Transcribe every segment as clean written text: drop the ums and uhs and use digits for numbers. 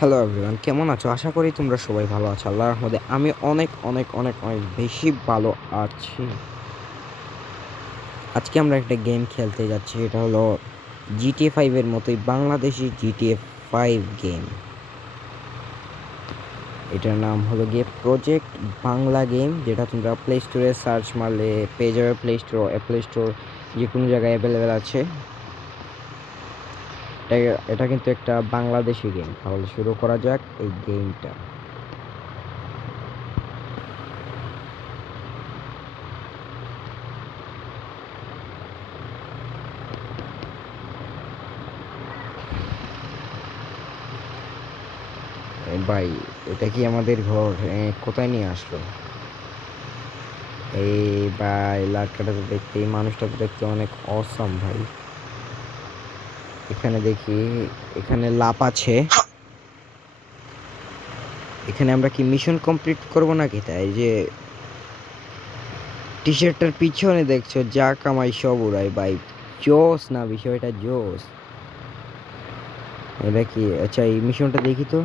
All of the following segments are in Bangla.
হ্যালো এভরিওয়ান, কেমন আছো? আশা করি তোমরা সবাই ভালো আছো। আল্লাহর রহমতে আমি অনেক অনেক অনেক অনেক বেশি ভালো আছি। আজকে আমরা একটা গেম খেলতে যাচ্ছি, এটা হলো জিটিএ 5 এর মতোই বাংলাদেশি জিটিএ 5 গেম। এটার নাম হলো গিয়ে প্রজেক্ট বাংলা গেম, যেটা তোমরা প্লে স্টোরে সার্চ মারলে পেয়ে যাবে। প্লে স্টোর, অ্যাপল স্টোর, যে কোনো জায়গায় অ্যাভেলেবেল আছে। এটা কিন্তু একটা বাংলাদেশি গেম। তাহলে শুরু করা যাক এই গেমটা। ভাই, এটা কি আমাদের ঘর? কোথায় নিয়ে আসলো? এই ভাই, লাটকাটা তো দেখতে, এই মানুষটা তো দেখতে অনেক অসম ভাই। এখানে দেখি, এখানে লাপ আছে। এখানে আমরা কি মিশন কমপ্লিট করব নাকি? তাই যে টি শার্টটার পিছনে দেখছো, যা কামাই সব উড়াই ভাই। জোস না বিষয়টা, জোস। এটা কি? আচ্ছা, এই মিশনটা দেখি তো।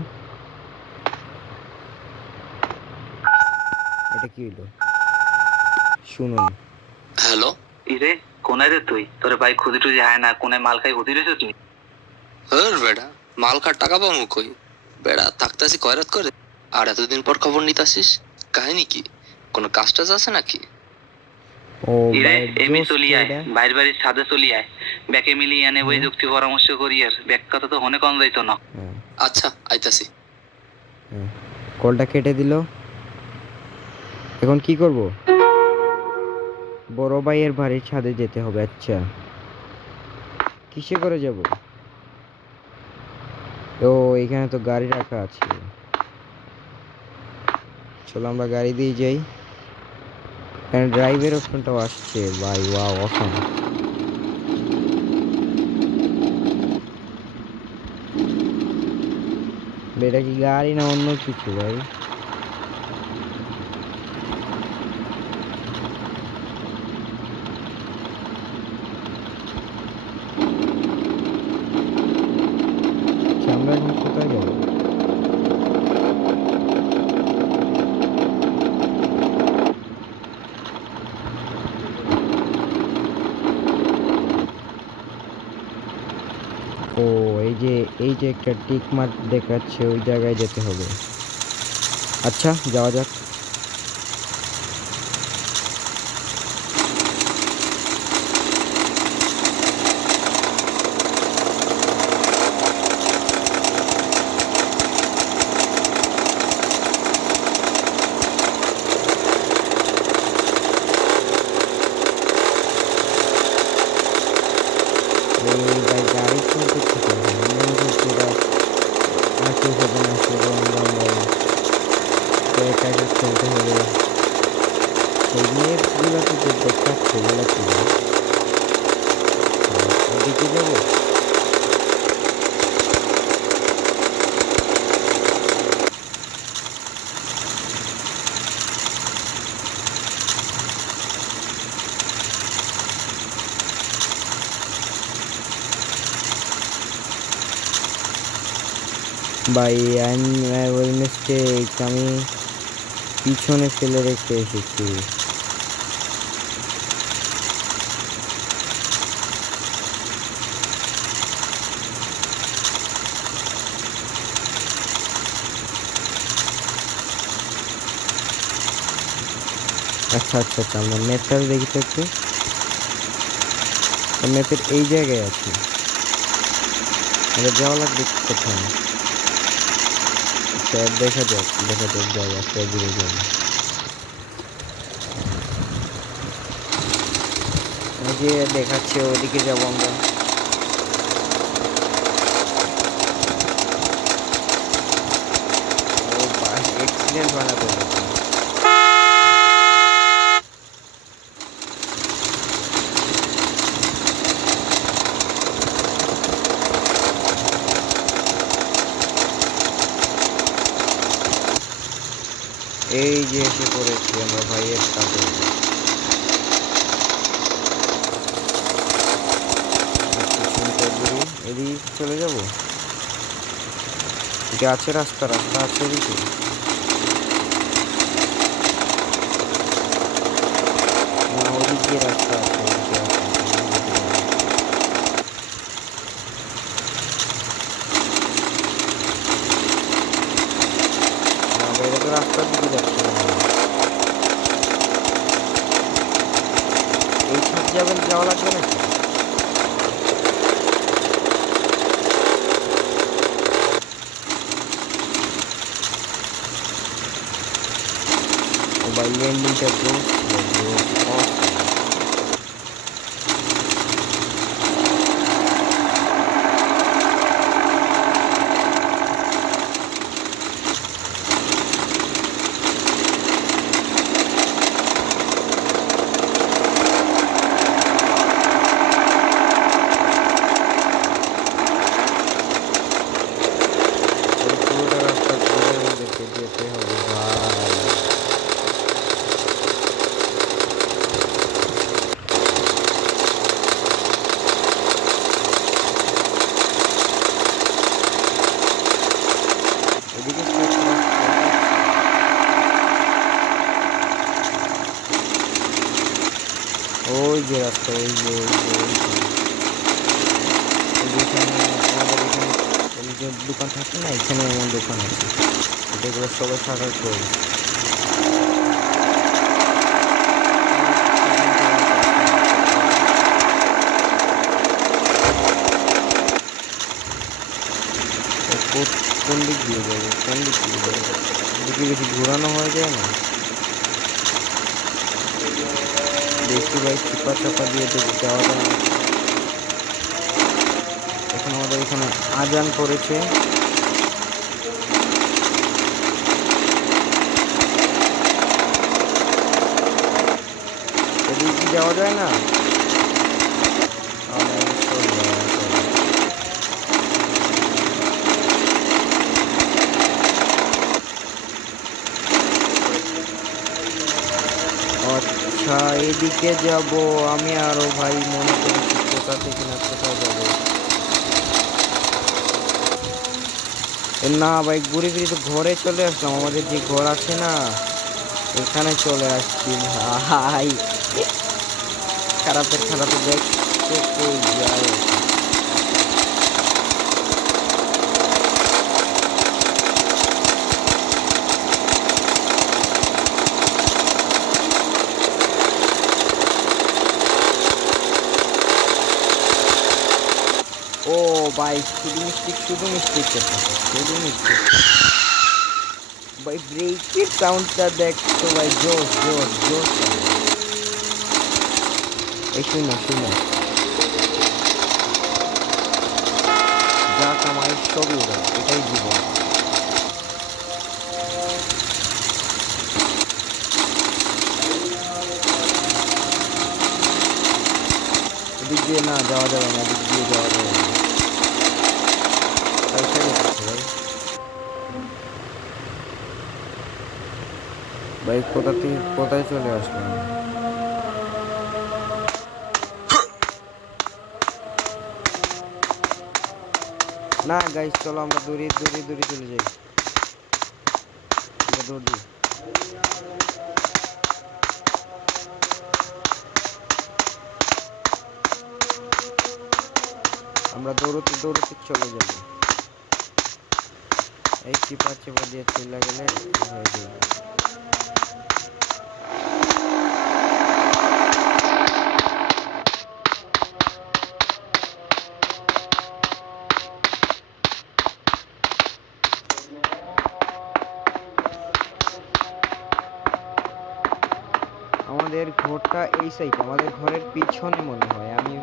এটা কি হলো শুনুন। হ্যালো, ইরে কোনায় রে তুই? তোর ভাই খুদি টুদি হায় না, কোনায় মাল খাই হুতি রয়েছে তুই? হর বেড়া, মাল খার টাকা পাবো কই? বেড়া থাকতাছি কয়রাত করে, আর এতদিন পর খবর নিতাসিস। কাহিনী কি? কোনো কাজ টাজ আছে নাকি? ও ইরে ভাই, এমি জোস চলি কে আয়, এটা? বাইর বাড়ির ছাদে চলি আয়। ব্যাকে মিলি আনে বই হ্যাঁ, যুক্তি পরামর্শ করি, আর ব্যাক কথা তো হনে কম যাইতো না। হ্যাঁ, আচ্ছা আইতাছি। হ্যাঁ। কলটা কেটে দিল। এখন কি করব? বড় ভাইয়ের বাড়ির ছাদে যেতে হবে। আচ্ছা, কিসে করে যাব? ও, এখানে তো গাড়ি রাখা আছে। চলো আমরা গাড়ি দিয়ে যাই। এখানে ড্রাইভের অপশনটাও আসছে ভাই, ওয়াও অসম। এটা কি গাড়ি না অন্য কিছু ভাই? আচ্ছা, আমরা এখন কোথায় যাব? ও, এই যে একটা টিক মার্ক দেখাচ্ছে, ওই জায়গায় যেতে হবে। আচ্ছা, যাওয়া যাক। এই ভাই, গাড়ি চলতেছে কেন? মনে হচ্ছে এটা আসতে হবে না, আসতে হবে না। তো একা একা খেলতে হবে। সেই মেয়ের গুলাতে যে দেখাচ্ছে, ওগুলা কি ভাই? ওদিকে যাবো? ভাই, ওই মিস্টেক, আমি পিছনে ফেলে রেখে এসেছি। আচ্ছা আচ্ছা আচ্ছা, আমরা ম্যাপটা দেখি তো একটু। ম্যাপের এই জায়গায় আছি। আমাদের যাওয়া লাগবে কোথায়? আচ্ছা, দেখা যাক যাই, আস্তে ধীরে যাই। ওই যে দেখাচ্ছে, ওদিকে যাবো আমরা। ও ভাই, অ্যাক্সিডেন্ট বানাতে হবে। এই যে এসে পড়েছি আমরা ভাইয়ের সাথে। পিছনটা ঘুরি, এদিকে চলে যাব। এটা আছে রাস্তা রাস্তা আছে এদিকে। না ওদিক দিয়ে রাস্তা আছে, ওদিকে রাস্তা আছে, ওদিকে যেতে পারবো। না ভাই, এটা তো রাস্তার দিকে যাচ্ছে না। এই ছাদ যাবেন, যাওয়া লাগবে নাকি? মোবাইল এন্ডিংটা জোস ছিল, জোস awesome। এই পুরোটা রাস্তা ঘুরে আমাদেরকে যেতে হবে ভাই। এদিকে straight রাস্তা আছে। ওই যে রাস্তা, ওই যে ওই যে ওই যে এই যে এখানে আমাদের এখানে এই যে দোকান থাকে না, এখানে এমন দোকান আছে, যেগুলো সবাই শাটার করে। কোন দিক দিয়ে যাবে, কোন দিক দিয়ে যাবে? এদিকে বেশি ঘোরানো হয়ে যায় না? দেখি ভাই, চিপা চাপা দিয়ে যাওয়া যায় না। এখন আমাদের এখানে আজান করেছে। এদিকে কি যাওয়া যায় না? sorry ভাই, sorry। আচ্ছা, এদিকে যাব আমি, আরো ভাই মনে করেছি কোথা থেকে না কোথাও যাবো। না ভাই, ঘুরে ফিরে তো ঘরে চলে আসলাম, আমাদের যে ঘর আছে না, এখানে চলে আসছি ভাই। খারাপের খারাপে দেখতে কই যায়। ও ভাই, শুধু মিস্টেক, শুধু মিস্টেক করতেছে, শুধু মিস্টেক ভাই। ব্রেকের সাউন্ডটা দেখতো ভাই, জোস জোস জোস sound। এই শুনো শুনো, যা কামাই সবই ওরা, এটাই জীবন। এদিক দিয়ে না যাওয়া যাবে না, এদিক দিয়ে যাওয়া যাবে না। ভাই ছেড়ে দিচ্ছে ভাই। ভাই কোথা থেকে কোথায় চলে আসলাম? না গাইস, চলো আমরা দূরে দূরে দূরে চলে যাই, আমরা দৌড় দিই। আমরা দৌড়তে দৌড়তে চলে যাব। এই চিপা চেপা দিয়ে চলে গেলে হয়ে যাবে। আমাদের ঘরটা এই সাইড, আমাদের ঘরের পিছনে মনে হয়। আমি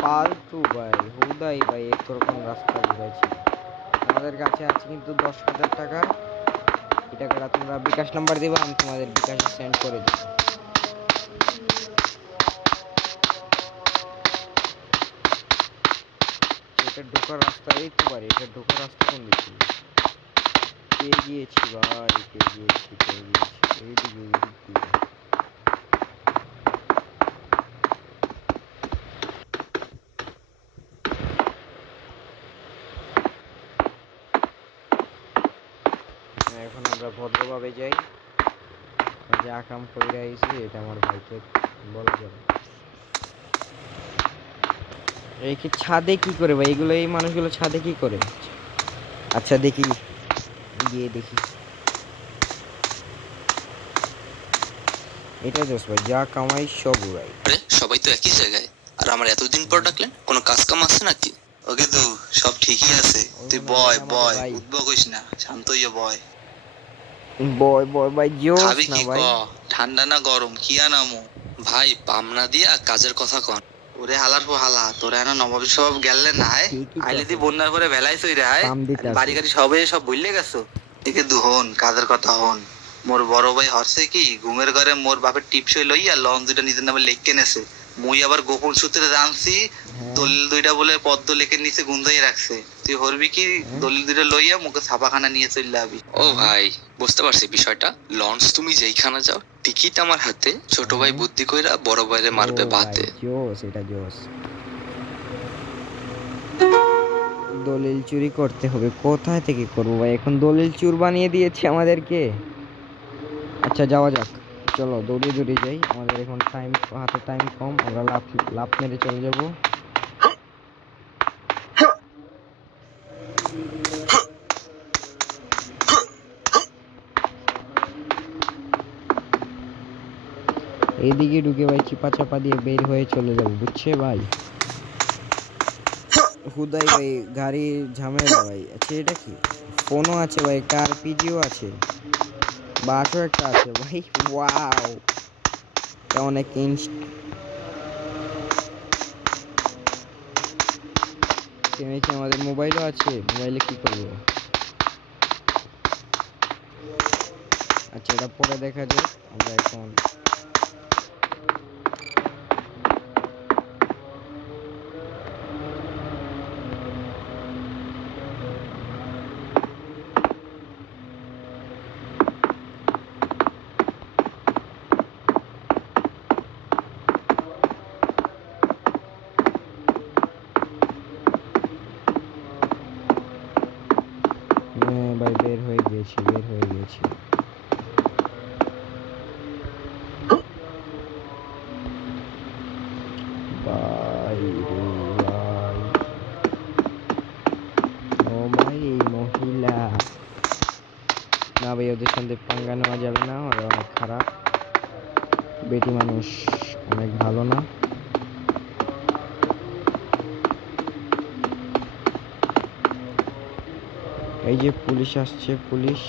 ফালতু ভাই, হুদাই ভাই একরকম রাস্তা ঘুরাইছি। আমাদের কাছে আছে কিন্তু 10,000 টাকা। এই টাকাটা তোমরা বিকাশ নাম্বার দিবা, আমি তোমাদের বিকাশে সেন্ড করে দেবো। এটা ঢোকার রাস্তা, এই তো পারে, এটা ঢোকার রাস্তা কোন দিক দিয়ে? পেয়ে গিয়েছি ভাই, পেয়ে গিয়েছি, পেয়ে গিয়েছি। এইদিকে এইদিক দিয়ে। এখন আমরা ভদ্রভাবে যাই, যা কাম করে আইছি এটা আমার ভাইকে বলা যাবে। এই কি ছাদে কি করে ভাই এগুলো, এই মানুষগুলো ছাদে কি করে? আচ্ছা দেখি, গিয়ে দেখি। এটা দোষ ভাই, যা কামাই সব উড়াই। আরে সবাই তো একই জায়গায়, আর আমার এতদিন পর ডাকলেন, কোনো কাজ কাম আছে নাকি? ওকে তো সব ঠিকই আছে, তুই ওই বয় আমাদের বয়, ভাই। উদ্ভব হইস না, শান্ত হইয়া বয়। বয় বয় ভাই, জোস খাবি না কি ক, ভাই। ঠান্ডা না গরম, কি আনামু? ভাই পামনা দিয়া কাজের কথা কন। ওরে হালার পর হালা, তোরা এনো নবাব সব গেলে নাই, ঠিকই আইলে দি কথা। বন্যার পরে ভেলাইছ রে আয়, পাম দিতে আছে। বাড়ি গাড়ি সবে সব ভুললে গেছো। একে দুহন কাজের কথা হন, মোর বড় ভাই হরছে কি ঘুমের ঘরে মোর বাপের টিপসই লইয়া লঞ্চ দুইটা নিজের নামে লেখকে নেছে। মুই আবার গোপন সূত্রে জানছি হ্যাঁ। দলিল দুইটা বলে পদ্ম লেখের নিচে গুন্দাই রাখছে। তুই হরবি কি হ্যাঁ। দলিল দুইটা লইয়া মুখে ছাপাখানা নিয়ে চলে আবি। ও ভাই বুঝতে পারছি বিষয়টা। লঞ্চ তুমি যেইখানে যাও, টিকিট আমার হাতে, ছোট ভাই বুদ্ধি কইরা বড় ভাইরে মারবে ও বাতে। ভাই, জোস, এটা জোস। দলিল চুরি করতে হবে, কোথায় থেকে করবো ভাই? এখন দলিল চুর বানিয়ে দিয়েছে আমাদেরকে। আচ্ছা যাওয়া যাক, চলো দৌড়িয়ে দৌড়িয়ে যাই, আমাদের এখন টাইম হাতে, টাইম কম, আমরা লাফ লাফ মেরে চলে যাব। এইদিকে ঢুকে ভাই চিপা চাপা দিয়ে বের হয়ে চলে যাব, বুঝছে ভাই? হুদাই ভাই গাড়ির ঝামেলা ভাই। আচ্ছা এটা কি? ফোনও আছে ভাই, একটা আরপিজিও আছে, বাসও একটা আছে ভাই। ওয়াও, এটা অনেক কিনেছি। আমাদের মোবাইলও আছে, মোবাইলে কি করবো? আচ্ছা এটা পরে দেখা যাক, আমরা এখন ভাই বের হয়ে গিয়েছি, বের হয়ে গিয়েছি। ভাই রে ভাই, ও ভাই এই মহিলা, না ভাই ওদের সঙ্গে পাঙ্গা নেওয়া যাবে না, ওরা অনেক খারাপ, বেটি মানুষ অনেক ভালো না। এই যে পুলিশ আসছে, পুলিশ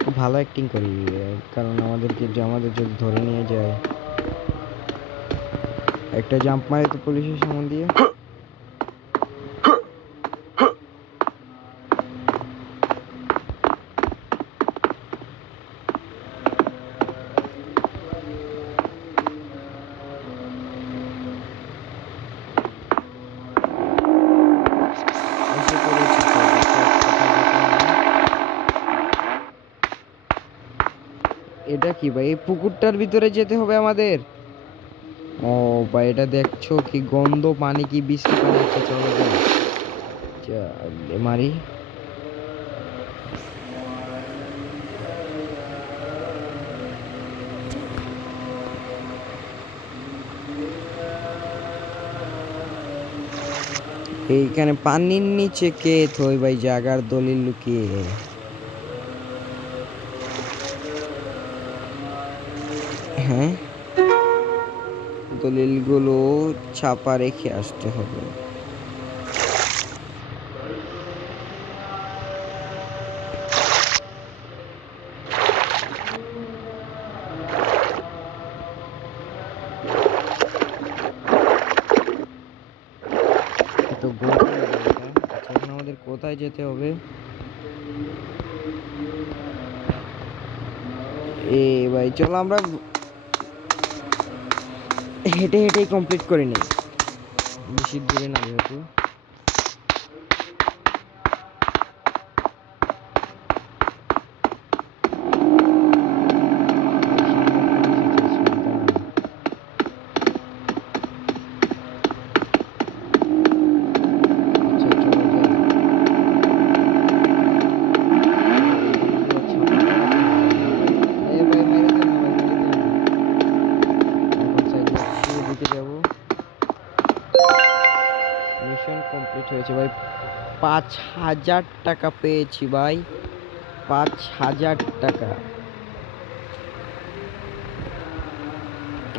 খুব ভালো অ্যাক্টিং করি, কারণ আমাদেরকে আমাদের যদি ধরে নিয়ে যায়, একটা জাম্প মারে তো পুলিশের সামনে দিয়ে। এসে পড়েছি তো, এটা কি ভাই? এই পুকুরটার ভিতরে যেতে হবে আমাদের? ও ভাই এটা দেখছো কি গন্ধ, পানি কি বৃষ্টি পানি হচ্ছে, চলো যাই। মারি। এইখানে পানির নিচে কে থই ভাই জাগার দলিল লুকিয়ে? হ্যাঁ, দলিলগুলো ছাপা রেখে আসতে হবে। তো গভীর জায়গা। আচ্ছা এখন আমাদের কোথায় যেতে হবে? এ ভাই চলো আমরা হেঁটে হেঁটেই কমপ্লিট করে নিই, বেশি দূরে না যেহেতু। আচ্ছা চলো যাই। কমপ্লিট হয়েছে ভাই। 5,000 টাকা পেয়েছি ভাই, 5,000 টাকা।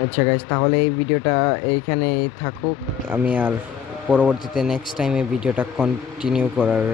আচ্ছা গাইস, তাহলে এই ভিডিওটা এইখানেই থাকুক। আমি আর পরবর্তীতে নেক্সট টাইমে ভিডিওটা কন্টিনিউ করার